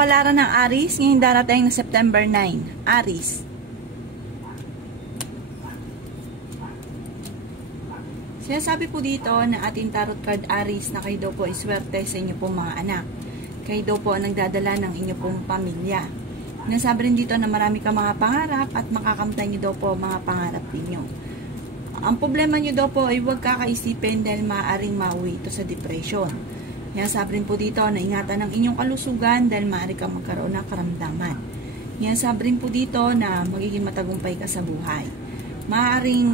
Kapalaran ng Aries ngayong darating na September 9. Aries. Sinasabi po dito na ating tarot card Aries na kayo daw po ay swerte sa inyo pong mga anak. Kayo daw po ang nagdadala ng inyo pong pamilya. Sinasabi rin dito na marami ka mga pangarap at makakamtan nyo daw po mga pangarap ninyo. Ang problema nyo daw po ay huwag kakaisipin dahil maaaring mauwi ito sa depression. Sinasabi rin po dito na ingatan ng inyong kalusugan dahil maaari kang magkaroon ng karamdaman. Sinasabi rin po dito na magiging matagumpay ka sa buhay. Maaaring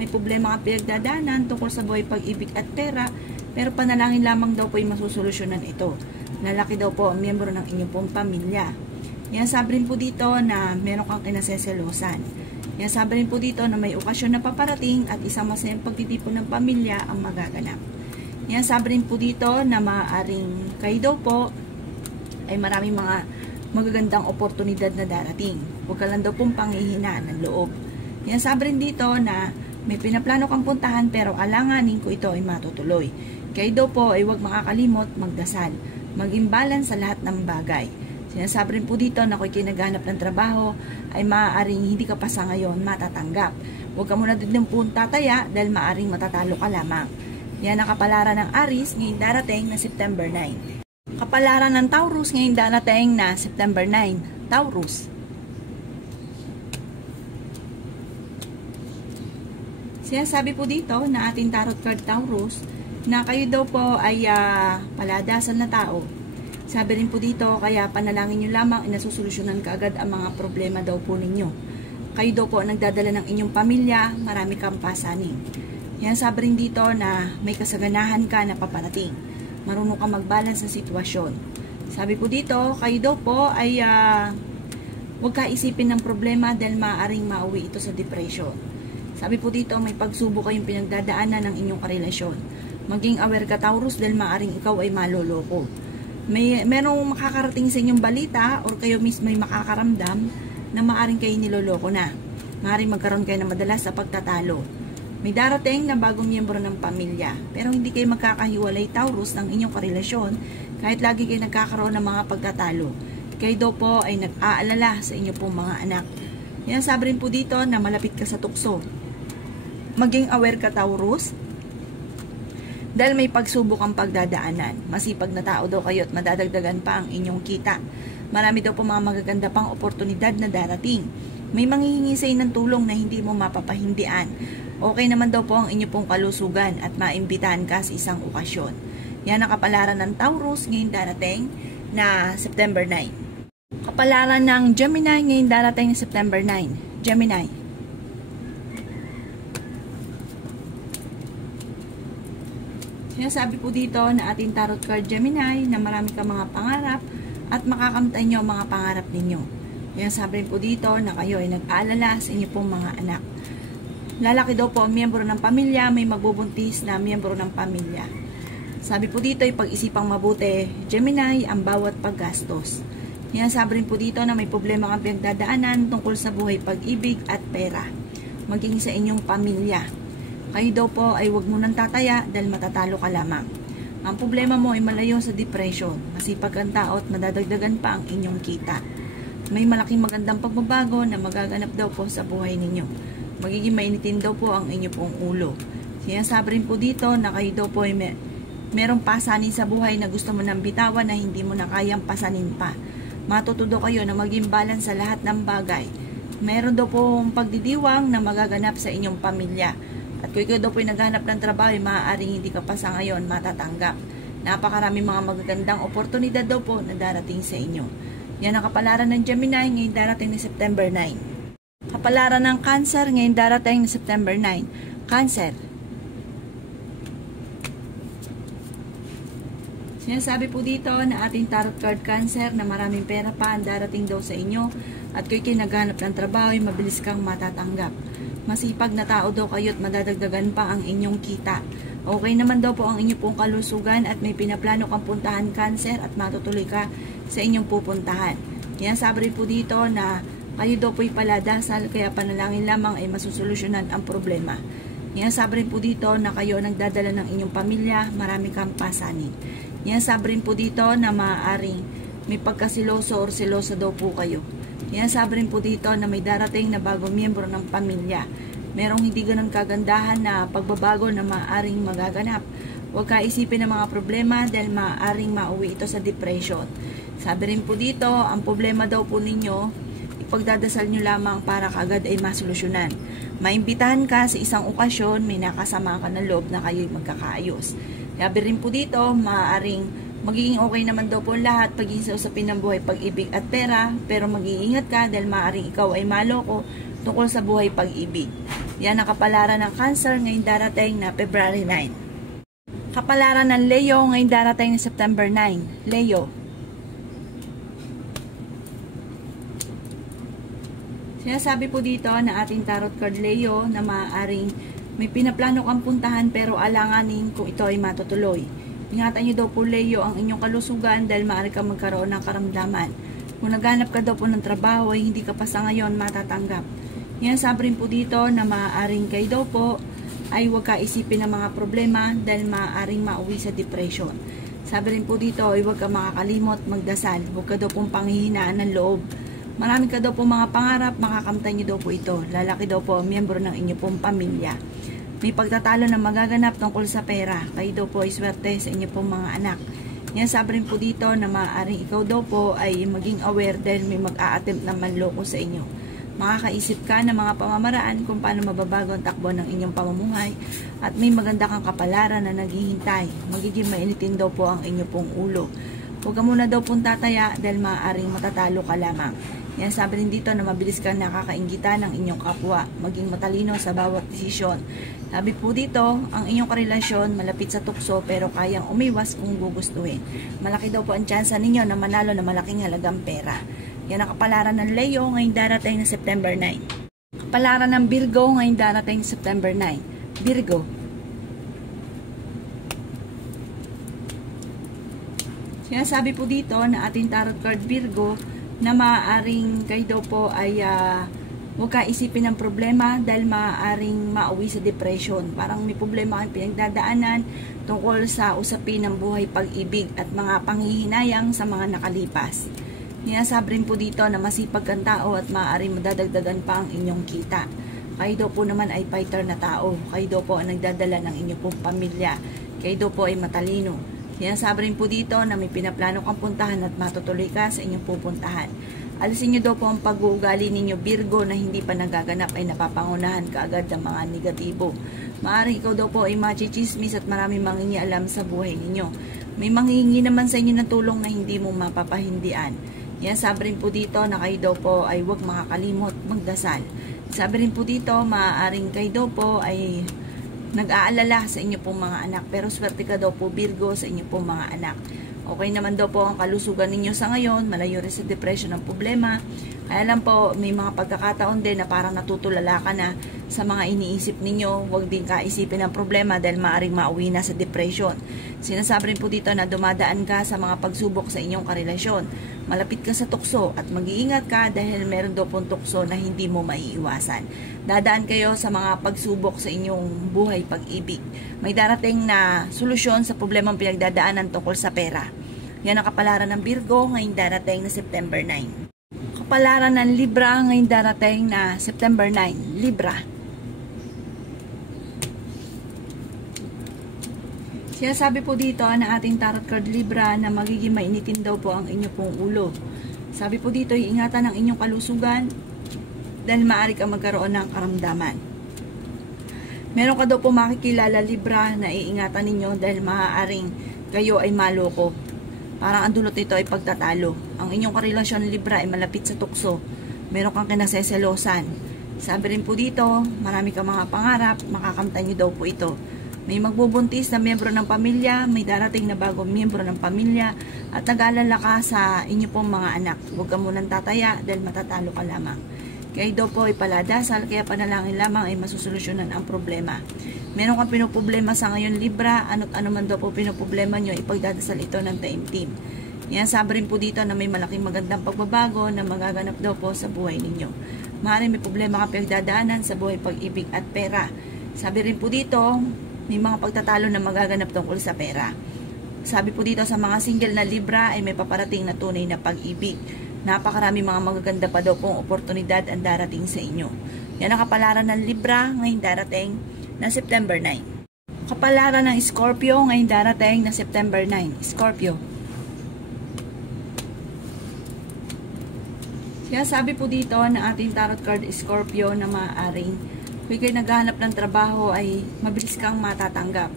may problema kang pinagdadaanan tungkol sa buhay, pag-ibig at pera, pero panalangin lamang daw po ay masusolusyonan ito. Lalaki daw po ang miyembro ng inyong pong pamilya. Sinasabi rin po dito na meron kang kinaseselosan. Sinasabi rin po dito na may okasyon na paparating at isang masayang pagtitipon ng pamilya ang magaganap. Sabi rin po dito na maaaring kayo daw po ay maraming mga magagandang oportunidad na darating. Huwag ka lang daw pong panghihinaan ng loob. Sabi rin dito na may pinaplano kang puntahan pero alanganin ko ito ay matutuloy. Kayo daw po ay huwag makakalimot magdasal. Maging balance sa lahat ng bagay. Sinasabi rin po dito na kung kinaghanap ng trabaho ay maaaring hindi ka pa sa ngayon matatanggap. Huwag ka muna din po tataya dahil maaaring matatalo ka lamang. Yan ang kapalaran ng Aries ngayong darating na September 9. Kapalaran ng Taurus ngayong darating na September 9. Taurus. Sinasabi po dito na ating tarot card Taurus na kayo daw po ay paladasan na tao. Sabi rin po dito, kaya panalangin nyo lamang inasusolusyonan kaagad ang mga problema daw po ninyo. Kayo daw po ang nagdadala ng inyong pamilya, marami kang pasaning. Sabi rin dito na may kasaganahan ka na paparating. Marunong ka mag-balance sa sitwasyon. Sabi po dito, kayo daw po ay huwag ka isipin ng problema dahil maaaring mauwi ito sa depression. Sabi po dito, may pagsubok kayong pinagdadaanan ng inyong karelasyon. Maging aware ka Taurus dahil maaaring ikaw ay maloloko. Merong makakarating sa inyong balita or kayo mismo ay makakaramdam na maaaring kayo niloloko na. Maaaring magkaroon kayo ng madalas sa pagtatalo. May darating na bagong miyembro ng pamilya, pero hindi kayo magkakahiwalay Taurus ng inyong karelasyon kahit lagi kayo nagkakaroon ng mga pagtatalo. Kayo daw po ay nag-aalala sa inyong pong mga anak. Sabi rin po dito na malapit ka sa tukso. Maging aware ka Taurus dahil may pagsubok ang pagdadaanan. Masipag na tao daw kayo at madadagdagan pa ang inyong kita. Marami daw po mga magaganda pang oportunidad na darating. May manghihingi sa ng tulong na hindi mo mapapahindian. Okay naman daw po ang inyo pong kalusugan at maimbitahan ka sa isang okasyon. Yan ang kapalaran ng Taurus ngayong darating na September 9. Kapalaran ng Gemini ngayong darating na September 9. Gemini. Sinasabi po dito na ating tarot card Gemini na marami kang mga pangarap at makakamtan nyo ang mga pangarap ninyo. Sinasabi rin po dito na kayo ay nag-aalala sa inyo pong mga anak. Lalaki daw po ang miyembro ng pamilya, may magbubuntis na miyembro ng pamilya. Sabi po dito ay pag-isipang mabuti, Gemini, ang bawat paggastos. Sabi rin po dito na may problema kang pinagdadaanan tungkol sa buhay, pag-ibig at pera. Maging sa inyong pamilya. Kayo daw po ay huwag mo nang tataya dahil matatalo ka lamang. Ang problema mo ay malayo sa depression, masipag ang tao at madadagdagan pa ang inyong kita. May malaking magandang pagbabago na magaganap daw po sa buhay ninyo. Magiging mainitin daw po ang inyo pong ulo. Sinasabi rin po dito na kayo daw po ay merong pasanin sa buhay na gusto mo nang bitawan na hindi mo na kayang pasanin pa. Matututo kayo na maging balance sa lahat ng bagay. Meron daw pong pagdidiwang na magaganap sa inyong pamilya. At kung ikaw daw po ay naghanap ng trabaho, ay maaaring hindi ka pa sa ngayon matatanggap. Napakarami mga magagandang oportunidad daw po na darating sa inyo. Yan ang kapalaran ng Gemini ngayong darating na September 9. Kapalaran ng Cancer ngayong darating na September 9. Cancer. Sinasabi po dito na ating tarot card Cancer na maraming pera pa ang darating daw sa inyo at kung kayo naghanap ng trabaho ay mabilis kang matatanggap. Masipag na tao daw kayo at madadagdagan pa ang inyong kita. Okay naman daw po ang inyong pong kalusugan at may pinaplano kang puntahan Cancer at matutuloy ka sa inyong pupuntahan. Sabi rin po dito na kayo daw po'y paladasal, kaya panalangin lamang ay masusolusyonan ang problema. Sabi rin po dito na kayo nagdadala ng inyong pamilya, marami kang pasanin. Sabi rin po dito na maaaring may pagkasiloso or silosa daw po kayo. Yan, sabi rin po dito na may darating na bagong miyembro ng pamilya. Merong hindi ganun kagandahan na pagbabago na maaaring magaganap. Huwag ka isipin ng mga problema dahil maaaring mauwi ito sa depression. Sabi rin po dito, ang problema daw po ninyo, ipagdadasal nyo lamang para kaagad ay masolusyonan. Maimbitahan ka sa isang okasyon, may nakasama ka na loob na kayo'y magkakaayos. Sabi rin po dito, maaaring magiging okay naman daw po lahat pagiging sa usapin ng buhay, pag-ibig at pera, pero mag-iingat ka dahil maaaring ikaw ay maloko tungkol sa buhay pag-ibig. Yan ang kapalaran ng Cancer ngayong darating na February 9. Kapalaran ng Leo ngayong darating na September 9. Leo. Sinasabi po dito na ating tarot card Leo na maaaring may pinaplano kang puntahan pero alanganin kung ito ay matutuloy. Ingatan nyo daw po Leo ang inyong kalusugan dahil maaari ka magkaroon ng karamdaman. Kung naghanap ka daw po ng trabaho ay hindi ka pa sa ngayon matatanggap. Yan, sabi rin po dito na maaaring kayo daw po ay huwag ka isipin ng mga problema dahil maaaring mauwi sa depression. Sabi rin po dito ay huwag ka makakalimot magdasal. Huwag ka daw pong panghihinaan ng loob. Marami ka daw po mga pangarap, makakamtan nyo daw po ito. Lalaki daw po, miyembro ng inyo pong pamilya. May pagtatalo na magaganap tungkol sa pera. Kayo daw po ay swerte sa inyo pong mga anak. Yan, sabi rin po dito na maaaring ikaw daw po ay maging aware dahil may mag-a-attempt na manloko sa inyo. Makakaisip ka ng mga pamamaraan kung paano mababago ang takbo ng inyong pamumuhay at may maganda kang kapalaran na naghihintay. Magiging mainitin daw po ang inyo pong ulo. Huwag ka muna daw pong tataya dahil maaaring matatalo ka lamang. Yan, sabi rin dito na mabilis kang nakakainggitan ng inyong kapwa, maging matalino sa bawat desisyon. Sabi po dito, ang inyong karelasyon malapit sa tukso pero kayang umiwas kung gugustuhin. Malaki daw po ang tsansa ninyo na manalo na malaking halagang pera. Yan ang kapalaran ng Leo ngayong darating na September 9. Kapalaran ng Virgo ngayong darating September 9. Virgo. Sinasabi po dito na ating tarot card Virgo na maaaring kayo daw po ay huwag ka isipin ng problema dahil maaaring mauwi sa depression. Parang may problema kang pinagdadaanan tungkol sa usapin ng buhay pag-ibig at mga panghihinayang sa mga nakalipas. Sinasabi rin po dito na masipag kang tao at maaaring madadagdagan pa ang inyong kita. Kayo daw po naman ay fighter na tao. Kayo daw po ang nagdadala ng inyong pong pamilya. Kayo daw po ay matalino. Sinasabi rin po dito na may pinaplano kang puntahan at matutuloy ka sa inyong pupuntahan. Alisin nyo daw po ang pag-uugali ninyo Virgo na hindi pa nagaganap ay napapangunahan kaagad ng mga negatibo. Maaaring ikaw daw po ay machichismis at maraming mangingialam sa buhay ninyo. May manghihingi naman sa inyo ng tulong na hindi mo mapapahindian. Yan, sabi rin po dito na kayo daw po ay huwag makakalimot magdasal. Sabi rin po dito, maaaring kayo daw po ay nag-aalala sa inyo pong mga anak. Pero swerte ka daw po Virgo sa inyo pong mga anak. Okay naman daw po ang kalusugan ninyo sa ngayon. Malayo rin sa depression ang problema. Kaya lang po, may mga pagkakataon din na parang natutulala ka na sa mga iniisip ninyo. Huwag din kaisipin ang problema dahil maaaring mauwi na sa depression. Sinasabi rin po dito na dumadaan ka sa mga pagsubok sa inyong karelasyon. Malapit ka sa tukso at mag-iingat ka dahil meron daw pong tukso na hindi mo maiiwasan. Dadaan kayo sa mga pagsubok sa inyong buhay pag-ibig. May darating na solusyon sa problemang pinagdadaanan tungkol sa pera. Yan ang kapalaran ng Virgo ngayong darating na September 9. Kapalaran ng Libra ngayong darating na September 9. Libra. Sinasabi po dito na ating tarot card Libra na magiging mainitin daw po ang inyo pong ulo. Sabi po dito, iingatan ang inyong kalusugan dahil maaari ka magkaroon ng karamdaman. Meron ka daw po makikilala Libra na iingatan ninyo dahil maaaring kayo ay maloko. Parang ang dulot nito ay pagtatalo. Ang inyong karelasyon Libra ay malapit sa tukso. Meron kang kinaseselosan. Sabi rin po dito, marami kang mga pangarap, makakamtan nyo daw po ito. May magbubuntis na miyembro ng pamilya, may darating na bagong miyembro ng pamilya, at nag-aalala ka sa inyo pong mga anak. Huwag ka munang tataya dahil matatalo ka lamang. Kayo daw po ay paladasal, kaya panalangin lamang ay masusolusyonan ang problema. Meron kang pinoproblema sa ngayon Libra, ano't ano man daw po pinoproblema nyo, ipagdadasal ito ng taimtim. Yan, sabi rin po dito na may malaking magandang pagbabago na magaganap daw po sa buhay ninyo. Maaaring may problema kang pinagdadaanan sa buhay pag-ibig at pera. Sabi rin po dito, may mga pagtatalo na magaganap tungkol sa pera. Sabi po dito sa mga single na Libra ay may paparating na tunay na pag-ibig. Napakarami mga magaganda pa daw pong oportunidad ang darating sa inyo. Yan ang kapalaran ng Libra ngayon darating na September 9. Kapalaran ng Scorpio ngayon darating na September 9. Scorpio. Kaya sabi po dito na ating tarot card Scorpio na maaaring kung kayo naghahanap ng trabaho ay mabilis kang matatanggap.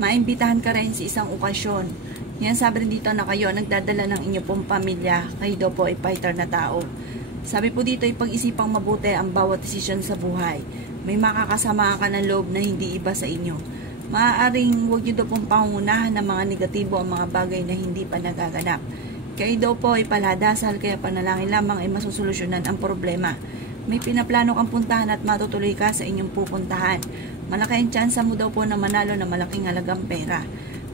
Maimbitahan ka rin sa isang okasyon. Yan sabi rin dito na kayo nagdadala ng inyo pong pamilya. Kayo daw po ay fighter na tao. Sabi po dito ay pag-isipang mabuti ang bawat desisyon sa buhay. May makakasama ka ng loob na hindi iba sa inyo. Maaaring huwag nyo daw pong pangungunahan ng mga negatibo ang mga bagay na hindi pa nagaganap. Kayo daw po ay paladasal kaya panalangin lamang ay masusolusyonan ang problema. May pinaplano kang puntahan at matutuloy ka sa inyong pupuntahan. Malaki ang tsansa mo daw po na manalo na malaking halagang pera.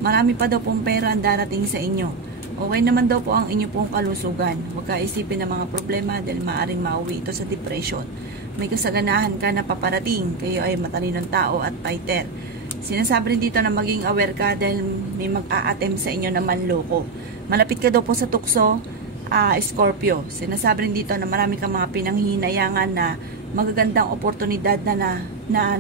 Marami pa daw pong pera ang darating sa inyo. Okay naman daw po ang inyo pong kalusugan. Huwag ka isipin ng mga problema dahil maaaring mauwi ito sa depression. May kasaganahan ka na paparating. Kayo ay matalinong tao at fighter. Sinasabi rin dito na maging aware ka dahil may mag-a-attempt sa inyo na manloko. Malapit ka daw po sa tukso, Scorpio. Sinasabi rin dito na marami kang mga pinanghihinayangan na magagandang oportunidad na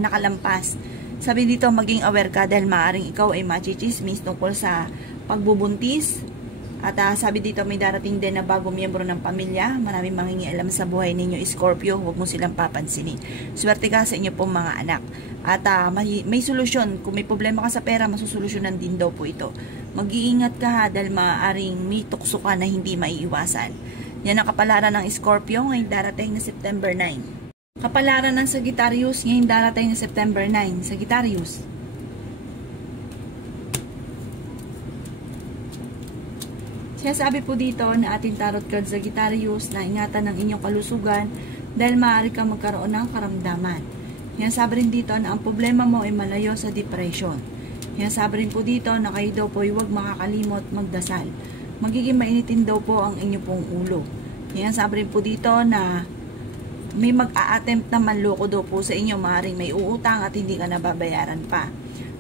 nakalampas. Sabi dito maging aware ka dahil maaaring ikaw ay machichismis tungkol sa pagbubuntis. At sabi dito may darating din na bagong miyembro ng pamilya. Maraming mangingialam sa buhay ninyo Scorpio. Huwag mo silang papansinin. Swerte ka sa inyo pong mga anak. At may solusyon. Kung may problema ka sa pera, masusolusyonan din daw po ito. Mag-iingat ka ha dahil maaaring may tukso ka na hindi maiiwasan. Yan ang kapalaran ng Scorpio ngayong darating na September 9. Kapalaran ng Sagittarius ngayong darating na September 9. Sagittarius. Kaya sabi po dito na ating tarot card Sagittarius na ingatan ng inyong kalusugan dahil maaari kang magkaroon ng karamdaman. Yan sabi rin dito na ang problema mo ay malayo sa depression. Yan sabi rin po dito na kayo daw po ay huwag makakalimot magdasal. Magiging mainitin daw po ang inyong pong ulo. Yan sabi rin po dito na may mag-a-attempt na manloko daw po sa inyo. Maaaring may uutang at hindi ka nababayaran pa.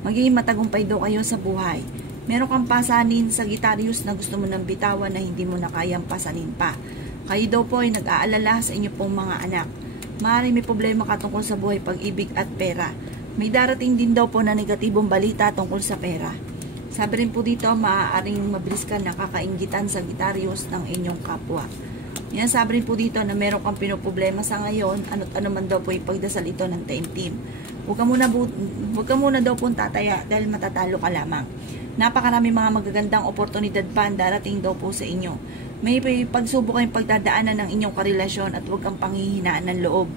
Magiging matagumpay daw kayo sa buhay. Meron kang pasanin Sagittarius na gusto mo nang bitawan na hindi mo na kayang pasanin pa. Kayo daw po ay nag-aalala sa inyo pong mga anak. Maaaring may problema ka tungkol sa buhay, pag-ibig at pera. May darating din daw po na negatibong balita tungkol sa pera. Sabi rin po dito, maaaring mabilis ka nakakainggitan Sagittarius ng inyong kapwa. Yan sabi rin po dito na meron kang pinoproblema sa ngayon, ano't ano man daw po ipagdasal ito ng team. Huwag ka muna daw po tataya dahil matatalo ka lamang. Napakarami mga magagandang oportunidad pa ang darating daw po sa inyo. May pagsubok kayong pagdadaanan ng inyong karelasyon at huwag kang panghihinaan ng loob.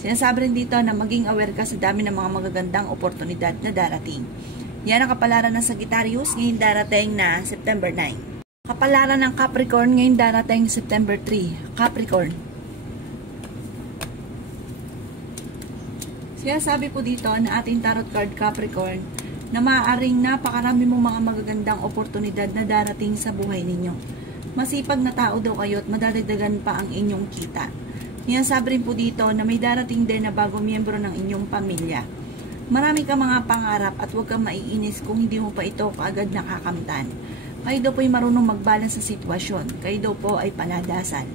Sinasabi rin dito na maging aware ka sa dami ng mga magagandang oportunidad na darating. Yan ang kapalaran ng Sagittarius ngayon darating na September 9. Kapalaran ng Capricorn ngayon darating September 3. Capricorn. Sinasabi po dito na ating tarot card Capricorn na maaaring napakarami mong mga magagandang oportunidad na darating sa buhay ninyo. Masipag na tao daw kayo at madadagdagan pa ang inyong kita. Sabi rin po dito na may darating din na bagong miyembro ng inyong pamilya. Marami kang mga pangarap at huwag kang maiinis kung hindi mo pa ito kaagad nakakamtan. Kayo daw po ay marunong magbalance sa sitwasyon. Kayo daw po ay paladasal.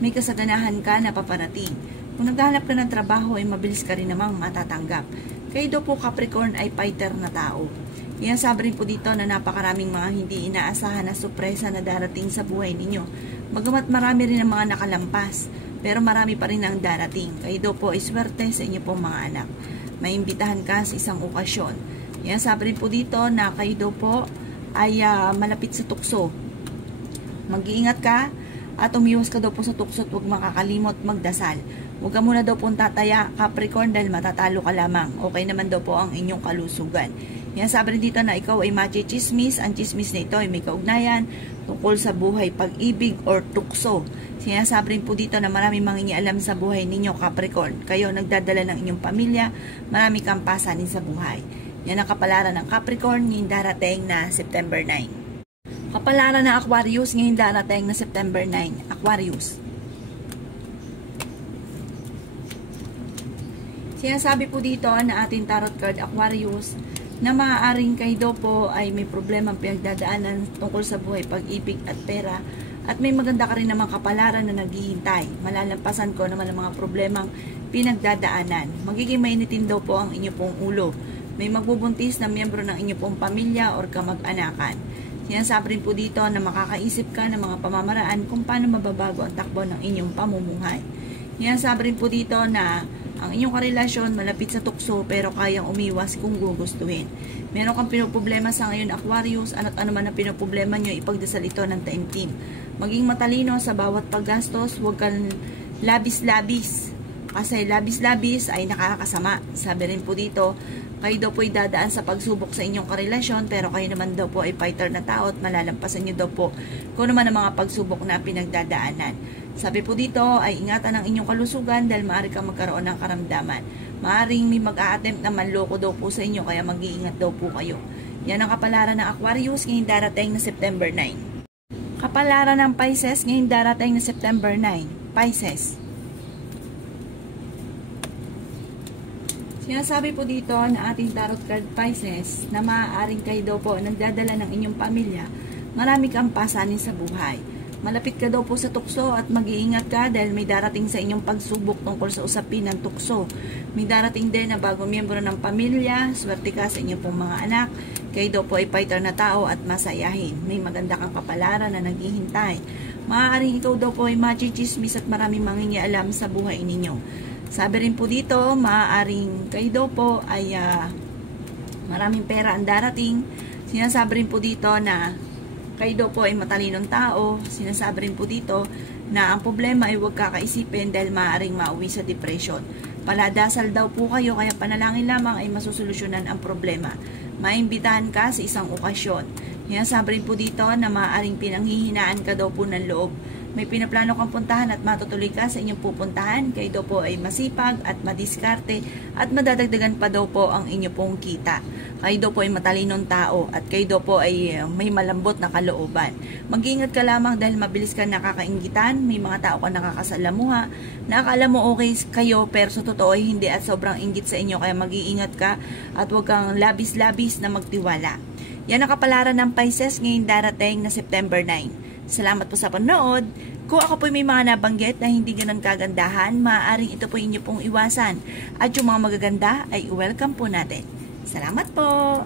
May kasaganahan ka na paparating. Kung naghahanap ka ng trabaho ay mabilis ka rin namang matatanggap. Kayo daw po Capricorn ay fighter na tao. Yan sabi rin po dito na napakaraming mga hindi inaasahan na sorpresa na darating sa buhay ninyo. Bagamat marami rin ang mga nakalampas, pero marami pa rin ang darating. Kayo daw po ay swerte sa inyo pong mga anak. May imbitahan ka sa isang okasyon. Yan sabi rin po dito na kayo daw po ay malapit sa tukso. Mag-iingat ka at umiwas ka daw po sa tukso at huwag makakalimot magdasal. Huwag ka muna daw pong tataya Capricorn dahil matatalo ka lamang. Okay naman daw po ang inyong kalusugan. Yan sabi rin dito na ikaw ay machichismis. Ang chismis na ito ay may kaugnayan tungkol sa buhay, pag-ibig or tukso. Sinasabi rin po dito na marami mangingialam sa buhay ninyo Capricorn. Kayo nagdadala ng inyong pamilya, marami kang pasanin sa buhay. Yan ang kapalaran ng Capricorn ngayong darating na September 9. Kapalaran ng Aquarius ngayong darating na September 9. Aquarius. Sinasabi po dito na ating tarot card Aquarius na maaaring kayo daw po ay may problemang pinagdadaanan tungkol sa buhay, pag-ibig at pera, at may maganda ka rin namang kapalaran na naghihintay. Malalampasan ko naman ang mga problemang pinagdadaanan. Magiging mainitin daw po ang inyo pong ulo. May magbubuntis na miyembro ng inyo pong pamilya or kamag-anakan. Sinasabi rin po dito na makakaisip ka ng mga pamamaraan kung paano mababago ang takbo ng inyong pamumuhay. Sinasabi rin po dito na ang inyong karelasyon malapit sa tukso pero kayang umiwas kung gugustuhin. Meron kang pinoproblema sa ngayon, Aquarius, ano't ano man ang pinoproblema nyo, ipagdasal ito ng taimtim. Maging matalino sa bawat paggastos, huwag kang labis-labis. Kasi labis-labis ay nakakasama. Sabi rin po dito, kayo daw po ay dadaan sa pagsubok sa inyong karelasyon, pero kayo naman daw po ay fighter na tao at malalampasan nyo daw po kung naman ang mga pagsubok na pinagdadaanan. Sabi po dito ay ingatan ang inyong kalusugan dahil maaari kang magkaroon ng karamdaman. Maaring may mag-a-attempt na manloko daw po sa inyo, kaya mag-iingat daw po kayo. Yan ang kapalaran ng Aquarius ngayong darating na September 9. Kapalaran ng Pisces ngayong darating na September 9. Pisces. Sinasabi po dito na ating tarot card Pisces na maaaring kayo daw po nagdadala ng inyong pamilya, marami kang pasanin sa buhay. Malapit ka daw po sa tukso at mag-iingat ka dahil may darating sa inyong pagsubok tungkol sa usapin ng tukso. May darating din na bagong miyembro ng pamilya, swerte ka sa inyong pong mga anak, kayo daw po ay fighter na tao at masayahin. May maganda kang kapalaran na naghihintay. Maaaring ikaw daw po ay machichismis at maraming mangingialam sa buhay ninyo. Sabi rin po dito, maaaring kayo daw po ay maraming pera ang darating. Sinasabi rin po dito na kayo daw po ay matalinong tao. Sinasabi rin po dito na ang problema ay huwag kakaisipin dahil maaaring mauwi sa depression. Paladasal daw po kayo, kaya panalangin lamang ay masusolusyonan ang problema. Maimbitahan ka sa isang okasyon. Sinasabi rin po dito na maaaring pinanghihinaan ka daw po ng loob. May pinaplano kang puntahan at matutuloy ka sa inyong pupuntahan. Kayo daw po ay masipag at madiskarte at madadagdagan pa daw po ang inyong pong kita. Kayo daw po ay matalinong tao at kayo daw po ay may malambot na kalooban. Mag-iingat ka lamang dahil mabilis ka nakakainggitan. May mga tao ka nakakasalamuha. Nakakala mo okay kayo pero sa totoo ay hindi at sobrang inggit sa inyo, kaya mag-iingat ka at huwag kang labis-labis na magtiwala. Yan ang kapalaran ng Pisces ngayong darating na September 9. Salamat po sa panonood. Kung ako po may mga nabanggit na hindi ganun kagandahan, maaaring ito po inyo pong iwasan. At yung mga magaganda ay welcome po natin. Salamat po!